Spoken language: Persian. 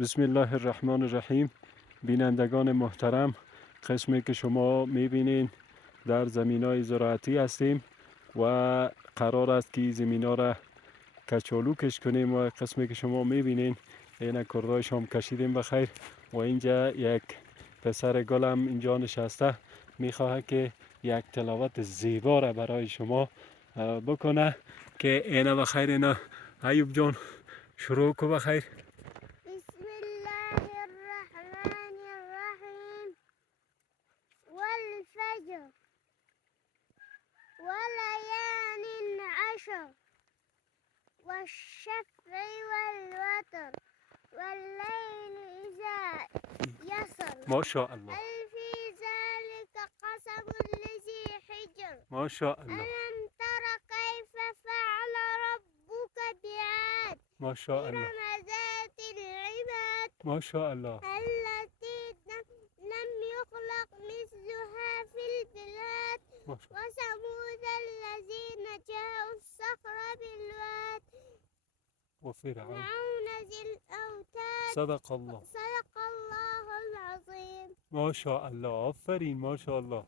بسم الله الرحمن الرحیم. بینندگان محترم، قسمی که شما میبینین در زمینای زراعتی هستیم و قرار است که زمین ها را کچالو کش کنیم و قسمی که شما میبینین این کردایش هم کشیدیم بخیر و اینجا یک پسر گلم اینجا نشسته میخواه که یک تلاوت زیبا را برای شما بکنه که اینه بخیر. اینا ایوب جان شروع کو بخیر. بسم الله الرحمن الرحيم والفجر وليال عشر والشفع والوتر والليل إذا يسر ما شاء الله هل في ذلك قسم لذي حجر ما شاء الله ألم تر كيف فعل ربك بعاد ما شاء الله إرم ذات العماد ما شاء الله التي لم يخلق مثلها في البلاد ما شاء الله وثمود الذين جاءوا الصخر بالواد وفرعون ذي الأوتاد صدق الله صدق الله العظيم. ما شاء الله. آفرین ما شاء الله.